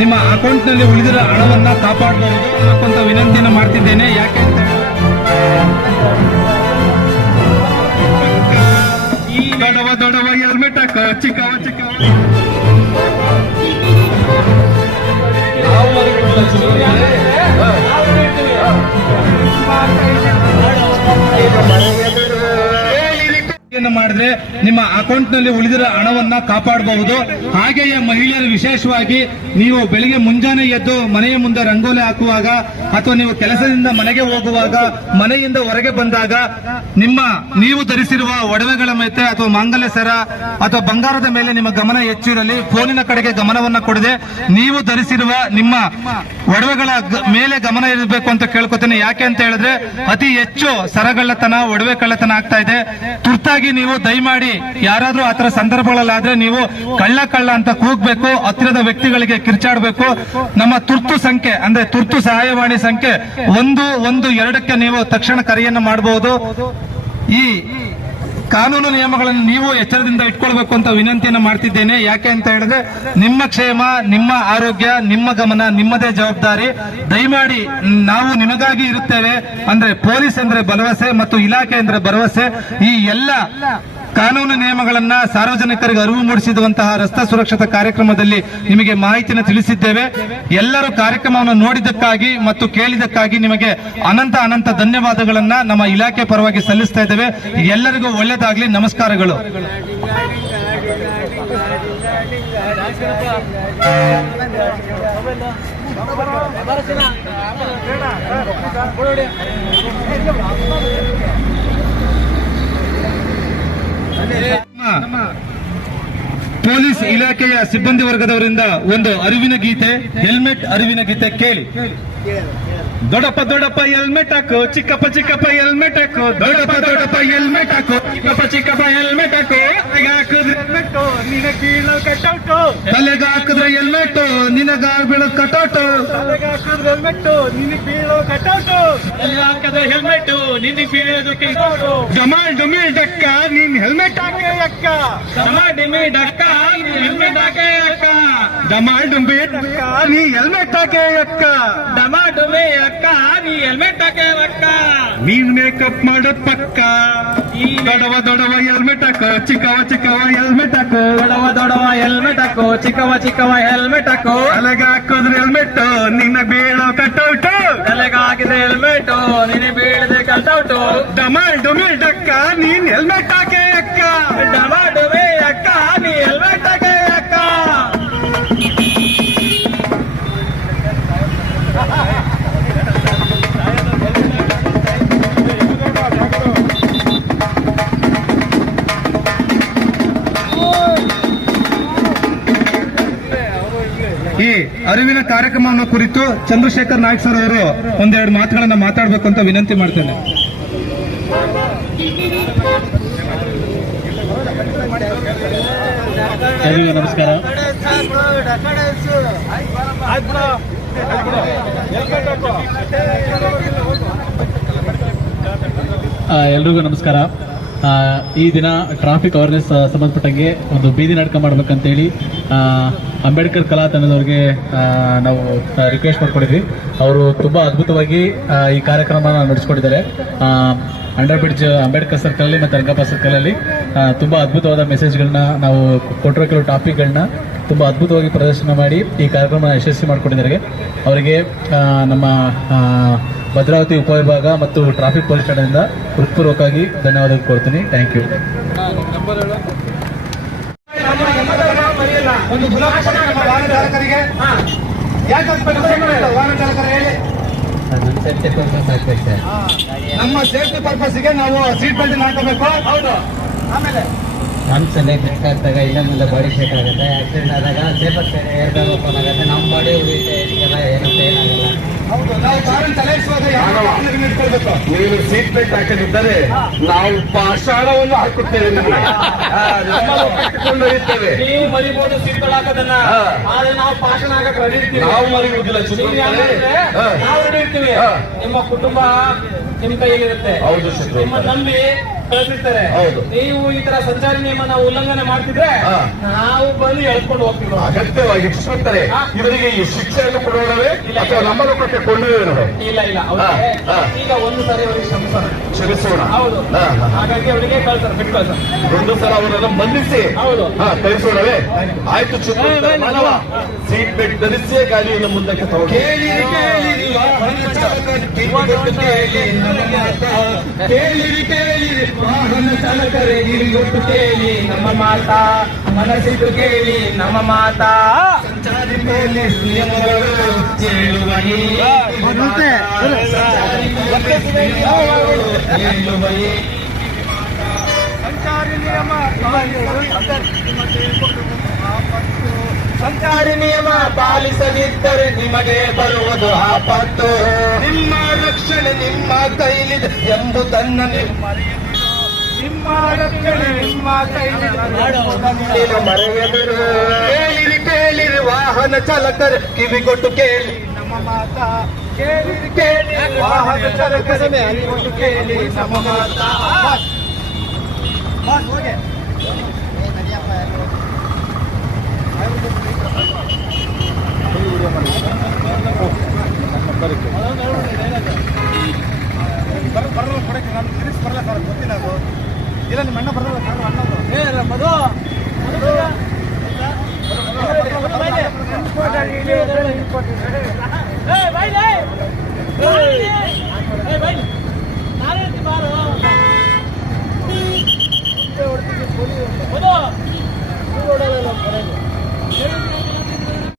ನಿಮ್ಮ ಅಕೌಂಟ್ನಲ್ಲಿ ಉಳಿದಿರೋ ಹಣವನ್ನ ಕಾಪಾಡಬಹುದು ಅಂತ ವಿನಂತಿಯನ್ನು ಮಾಡ್ತಿದ್ದೇನೆ. ಯಾಕೆ ಅಂತ ದೊಡವ ಹೆಲ್ಮೆಟ್ ಹಾಕೋ, ಚಿಕ್ಕವ ಮಾಡಿದ್ರೆ ನಿಮ್ಮ ಅಕೌಂಟ್ನಲ್ಲಿ ಉಳಿದಿರೋ ಹಣವನ್ನ ಕಾಪಾಡಬಹುದು. ಹಾಗೆಯೇ ಮಹಿಳೆಯರು ವಿಶೇಷವಾಗಿ ನೀವು ಬೆಳಿಗ್ಗೆ ಮುಂಜಾನೆ ಎದ್ದು ಮನೆಯ ಮುಂದೆ ರಂಗೋಲಿ ಹಾಕುವಾಗ ಅಥವಾ ನೀವು ಕೆಲಸದಿಂದ ಮನೆಗೆ ಹೋಗುವಾಗ ಮನೆಯಿಂದ ಹೊರಗೆ ಬಂದಾಗ ನೀವು ಧರಿಸಿರುವ ಒಡವೆಗಳ ಮೇಲೆ ಅಥವಾ ಮಾಂಗಲ್ಯ ಸರ ಅಥವಾ ಬಂಗಾರದ ಮೇಲೆ ನಿಮ್ಮ ಗಮನ ಹೆಚ್ಚಿರಲಿ. ಫೋನಿನ ಕಡೆಗೆ ಗಮನವನ್ನ ಕೊಡದೆ ನೀವು ಧರಿಸಿರುವ ನಿಮ್ಮ ಒಡವೆಗಳ ಮೇಲೆ ಗಮನ ಇರಬೇಕು ಅಂತ ಕೇಳ್ಕೊತೇನೆ. ಯಾಕೆ ಅಂತ ಹೇಳಿದ್ರೆ ಅತಿ ಹೆಚ್ಚು ಸರಗಳ್ಳತನ, ಒಡವೆ ಕಳ್ಳತನ ಆಗ್ತಾ ಇದೆ. ತುರ್ತಾಗಿ ನೀವು ದಯಮಾಡಿ ಯಾರಾದ್ರೂ ಆತರ ಸಂದರ್ಭಗಳಲ್ಲಾದ್ರೆ ನೀವು ಕಳ್ಳ ಅಂತ ಕೂಗ್ಬೇಕು, ಹತ್ತಿರದ ವ್ಯಕ್ತಿಗಳಿಗೆ ಕಿರ್ಚಾಡಬೇಕು. ನಮ್ಮ ತುರ್ತು ಸಂಖ್ಯೆ ಅಂದ್ರೆ ತುರ್ತು ಸಹಾಯವಾಣಿ ಸಂಖ್ಯೆ 112ಕ್ಕೆ ನೀವು ತಕ್ಷಣ ಕರೆಯನ್ನು ಮಾಡಬಹುದು. ಈ ಕಾನೂನು ನಿಯಮಗಳನ್ನು ನೀವು ಎಚ್ಚರದಿಂದ ಇಟ್ಕೊಳ್ಬೇಕು ಅಂತ ವಿನಂತಿಯನ್ನು ಮಾಡ್ತಿದ್ದೇನೆ. ಯಾಕೆ ಅಂತ ಹೇಳಿದ್ರೆ ನಿಮ್ಮ ಕ್ಷೇಮ, ನಿಮ್ಮ ಆರೋಗ್ಯ, ನಿಮ್ಮ ಗಮನ ನಿಮ್ಮದೇ ಜವಾಬ್ದಾರಿ. ದಯಮಾಡಿ ನಾವು ನಿಮಗಾಗಿ ಇರುತ್ತೇವೆ ಅಂದ್ರೆ ಪೊಲೀಸ್ ಅಂದ್ರೆ ಭರವಸೆ ಮತ್ತು ಇಲಾಖೆ ಅಂದ್ರೆ ಭರವಸೆ. ಈ ಎಲ್ಲ ಕಾನೂನು ನಿಯಮಗಳನ್ನ ಸಾರ್ವಜನಿಕರಿಗೆ ಅರಿವು ಮೂಡಿಸಿರುವಂತಹ ರಸ್ತೆ ಸುರಕ್ಷತಾ ಕಾರ್ಯಕ್ರಮದಲ್ಲಿ ನಿಮಗೆ ಮಾಹಿತಿಯನ್ನು ತಿಳಿಸಿದ್ದೇವೆ. ಎಲ್ಲರೂ ಕಾರ್ಯಕ್ರಮವನ್ನು ನೋಡಿದ್ದಕ್ಕಾಗಿ ಮತ್ತು ಕೇಳಿದ್ದಕ್ಕಾಗಿ ನಿಮಗೆ ಅನಂತ ಧನ್ಯವಾದಗಳನ್ನ ನಮ್ಮ ಇಲಾಖೆ ಪರವಾಗಿ ಸಲ್ಲಿಸ್ತಾ ಇದ್ದೇವೆ. ಎಲ್ಲರಿಗೂ ಒಳ್ಳೆಯದಾಗಲಿ. ನಮಸ್ಕಾರಗಳು. ಪೊಲೀಸ್ ಇಲಾಖೆಯ ಸಿಬ್ಬಂದಿ ವರ್ಗದವರಿಂದ ಒಂದು ಅರಿವಿನ ಗೀತೆ, ಹೆಲ್ಮೆಟ್ ಅರಿವಿನ ಗೀತೆ ಕೇಳಿ. ದೊಡ್ಡಪ್ಪ ಹೆಲ್ಮೆಟ್ ಹಾಕು, ಚಿಕ್ಕಪ್ಪ ಹೆಲ್ಮೆಟ್ ಹಾಕು, ದೊಡ್ಡಪ್ಪ ಹೆಲ್ಮೆಟ್ ಹಾಕು, ಚಿಕ್ಕಪ್ಪ ಹೆಲ್ಮೆಟ್ ಹಾಕು. ತಲೆಗೆ ಹಾಕಿದ್ರೆ ಹೆಲ್ಮೆಟ್ ನಿನಗ ಬೀಳೋ ಕಟೌಟ್, ಹಾಕಿದ್ರೆ ಹೆಲ್ಮೆಟ್ ನಿನಗೆ ಬೀಳೋದು ಡಮಾಲ್ ಡುಮಿಲ್ ಡಕ್ಕ, ನೀನ್ ಹೆಲ್ಮೆಟ್ ಹಾಕೇ ಅಕ್ಕ, ಡಮಾಲ್ ಡುಮಿಲ್ ಡಕ್ಕ, ನೀನ್ ಹೆಲ್ಮೆಟ್ ಹಾಕೇ ಅಕ್ಕ, ಡಮಾಲ್ ಡುಮಿಲ್ ಡಕ್ಕ, ನೀ ಹೆಲ್ಮೆಟ್ ಹಾಕೇ ಅಕ್ಕ, ಡಮಾಲ್ ಡುಮಿಲ್ ಅಕ್ಕ, ನೀ ಹೆಲ್ಮೆಟ್ ಹಾಕೇ ಅಕ್ಕ. ನೀನ್ ಮೇಕಪ್ ಮಾಡೋದ್ ಪಕ್ಕ. ದೊಡವ ಹೆಲ್ಮೆಟ್ ಹಾಕೋ, ಚಿಕ್ಕವ ಹೆಲ್ಮೆಟ್ ಹಾಕೋ, ದೊಡವ ಹೆಲ್ಮೆಟ್ ಹಾಕೋ, ಚಿಕ್ಕವ ಹೆಲ್ಮೆಟ್ ಹಾಕೋ. ತಲೆಗೆ ಹಾಕೋದ್ರೆ ಹೆಲ್ಮೆಟ್ ನಿನ್ನ ಬೀಳೋ ಕಟೌಟ್, ತಲೆಗೆ ಹಾಕಿದ್ರೆ ಹೆಲ್ಮೆಟ್ ನಿನ್ನ ಬೀಳದೆ ಕಟೌಟ್. ಡಮಾಲ್ ಡುಮಿಲ್ ಡಕ್ಕ, ನೀನ್ ಹೆಲ್ಮೆಟ್ ಹಾಕೇ ಅಕ್ಕ, ಡಮಾಲ್ ಡುಮಿಲ್ ಅಕ್ಕ, ನೀ ಹೆಲ್ಮೆಟ್ ಹಾಕೇ ಅಕ್ಕ. ಈ ಅರಿವಿನ ಕಾರ್ಯಕ್ರಮವನ್ನು ಕುರಿತು ಚಂದ್ರಶೇಖರ್ ನಾಯ್ಕ್ ಸರ್ ಅವರು ಒಂದೆರಡು ಮಾತುಗಳನ್ನ ಮಾತಾಡಬೇಕು ಅಂತ ವಿನಂತಿ ಮಾಡ್ತೇನೆ. ಎಲ್ರಿಗೂ ನಮಸ್ಕಾರ. ಎಲ್ರಿಗೂ ನಮಸ್ಕಾರ. ಈ ದಿನ ಟ್ರಾಫಿಕ್ ಅವೇರ್ನೆಸ್ ಸಂಬಂಧಪಟ್ಟಂಗೆ ಒಂದು ಬೀದಿ ನಾಟಕ ಮಾಡ್ಬೇಕಂತೇಳಿ ಅಂಬೇಡ್ಕರ್ ಕಲಾ ತಂಡದವ್ರಿಗೆ ನಾವು ರಿಕ್ವೆಸ್ಟ್ ಮಾಡ್ಕೊಂಡಿದ್ವಿ. ಅವರು ತುಂಬಾ ಅದ್ಭುತವಾಗಿ ಈ ಕಾರ್ಯಕ್ರಮ ನಡೆಸಿಕೊಟ್ಟಿದ್ದಾರೆ. ಅಂಡರ್ ಬ್ರಿಡ್ಜ್ ಅಂಬೇಡ್ಕರ್ ಸರ್ಕಲ್ ಅಲ್ಲಿ ಮತ್ತು ರಂಗಪ್ಪ ಸರ್ಕಲ್ ಅಲ್ಲಿ ತುಂಬಾ ಅದ್ಭುತವಾದ ಮೆಸೇಜ್ಗಳನ್ನ ನಾವು ಕೊಟ್ಟಿರೋ ಕೆಲವು ಟಾಪಿಕ್ಗಳನ್ನ ತುಂಬಾ ಅದ್ಭುತವಾಗಿ ಪ್ರದರ್ಶನ ಮಾಡಿ ಈ ಕಾರ್ಯಕ್ರಮ ಯಶಸ್ವಿ ಮಾಡಿಕೊಂಡಿದ್ದಾರೆ. ಅವರಿಗೆ ನಮ್ಮ ಭದ್ರಾವತಿ ಉಪವಿಭಾಗ ಮತ್ತು ಟ್ರಾಫಿಕ್ ಪೊಲೀಸ್ ಠಾಣೆಯಿಂದ ಹೃತ್ಪೂರ್ವಕವಾಗಿ ಧನ್ಯವಾದ ಕೊಡ್ತೀನಿ. Thank you. ನಮ್ಮ ಸೇಫ್ಟಿ ಪರ್ಪಸ್ಗೆ ನಾವು ಸೀಟ್ ಬೆಲ್ಟ್ ಹಾಕಬೇಕು. ಹೌದು. ಆಮೇಲೆ ಆಗ್ತಾಗ ಇನ್ನೊಂದು ಬಾಡಿ ಶೇಕ್ ಆಗುತ್ತೆ. ಆಕ್ಸಿಡೆಂಟ್ ಆದಾಗ ಸೇಫಸ್ಟ್ ಏರ್ಬ್ಯಾಗ್ ಓಪನ್ ಆಗುತ್ತೆ. ನಮ್ಮ ಬಾಡಿ ಉಳಿಯುತ್ತೆ. ಇದಕ್ಕೆಲ್ಲ ಏನಂತ ಏನಾಗಲ್ಲ. ನೀವು ಸೀಟ್ ಬೆಲ್ಟ್ ಹಾಕಿದ್ದಾರೆ ನಾವು ಪಾಷಾಣವನ್ನು ಹಾಕುತ್ತೇವೆ. ಕಟ್ಟಿಕೊಂಡೊಯ್ಯುತ್ತೇವೆ. ನೀವು ಮರಿಬಹುದು ಸೀಟ್ಗಳು ಹಾಕೋದನ್ನ, ಆದ್ರೆ ನಾವು ಪಾಷಾಣ ಹಾಕಕ್ಕೆ ನಾವು ಮರಿಯುವುದಿಲ್ಲ. ನಾವು ಹಿಡಿಯುತ್ತೀವಿ. ನಿಮ್ಮ ಕುಟುಂಬ ನಿಮ್ ಕೈಯಲ್ಲಿರುತ್ತೆ. ಹೌದು ಶತ್ರು. ನಿಮ್ಮ ನಂಬಿ ಕಳಿಸಿರ್ತಾರೆ. ಹೌದು. ನೀವು ಈ ತರ ಸಂಚಾರಿ ನಿಯಮನ ಉಲ್ಲಂಘನೆ ಮಾಡ್ತಿದ್ರೆ ಹಾ. ನಾವು ಬಂದು ಎಳ್ಕೊಂಡು ಹೋಗ್ತೀವಿ. ಅಗತ್ಯವಾಗಿ ಶಿಕ್ಷಿಸ್ತಾರೆ. ಇವರಿಗೆ ಈ ಶಿಕ್ಷೆಯನ್ನು ಕೊಡೋಣವೇ ಅಥವಾ ನಮ್ಮ ಲೋಕಕ್ಕೆ ಕೊಂಡೊಯ್ಯೋಣವೇ? ಇಲ್ಲ ಅವ್ರಿಗೆ ಹಾ. ಈಗ ಒಂದು ಸಾರಿ ಅವರಿಗೆ ಕ್ಷಮಿಸೋಣ. ಹೌದು. ಹಾ, ಹಾ. ಹಾಗಾಗಿ ಅವರಿಗೆ ಕಳ್ತಾರೆ, ಬಿಟ್ಟು ಕಳ್ತಾರೆ. ಒಂದು ಸಲ ಅವರನ್ನು ಬಂಧಿಸಿ ಹೌದು. ಕಳಿಸೋಣವೇ? ಆಯ್ತು ಚಿತ್ರ ಮಾನವ, ಸೀಟ್ ಬೆಲ್ಟ್ ಧರಿಸಿಯೇ ಗಾಡಿಯನ್ನು ಮುಂದಕ್ಕೆ ತಗೊಂಡು ಕೇಳಿರಿ ಕೇಳಿರಿ ವಾಹನ ಚಾಲಕರು ಕಿವಿಗೊಟ್ಟು ಕೇಳಿ ನಮ್ಮ ಮಾತ. ಕೇಳಿರಿ ಕೇಳಿರಿ ವಾಹನ ಚಾಲಕರೇ ಕಿವಿಗೊಟ್ಟು ಕೇಳಿ ನಮ್ಮ ಮಾತಾ. ಮನಸ್ಸಿಟ್ಟು ಕೇಳಿ ನಮ್ಮ ಮಾತಾ. ಸಂಚಾರಿ ಪೊಲೀಸ್ ನಿಯಮಗಳು ಹೇಳುವ ಈ ಸಂಚಾರಿ ಪೊಲೀಸ್ ನಿಯಮಗಳು ಹೇಳುವ ಈ ಸಂಚಾರಿ ನಿಯಮ ಪಾಲಿಸದಿದ್ದರೆ ನಿಮಗೆ ಬರುವುದು ಆಪತ್ತು. ನಿಮ್ಮ ರಕ್ಷಣೆ ನಿಮ್ಮ ಕೈಲಿದೆ ಎಂಬುದನ್ನು ನೀವು ನಿಮ್ಮ ರಕ್ಷಣೆ ನಿಮ್ಮ ನೀನು ಮರೆಯದಿರು. ಕೇಳಿರಿ ಕೇಳಿರಿ ವಾಹನ ಚಾಲಕರು ಕಿವಿಗೊಟ್ಟು ಕೇಳಿ ನಮ್ಮ ಮಾತಾ. ಕೇಳಿರಿ ಕೇಳಿರಿ ವಾಹನ ಚಾಲಕರು ಕಿವಿಗೊಟ್ಟು ಕೇಳಿ ನಮ್ಮ ಮಾತಾ. ಇಲ್ಲ ನಿಮ್ಮ ಅಣ್ಣ ಬರಲ್ಲ ಮಧು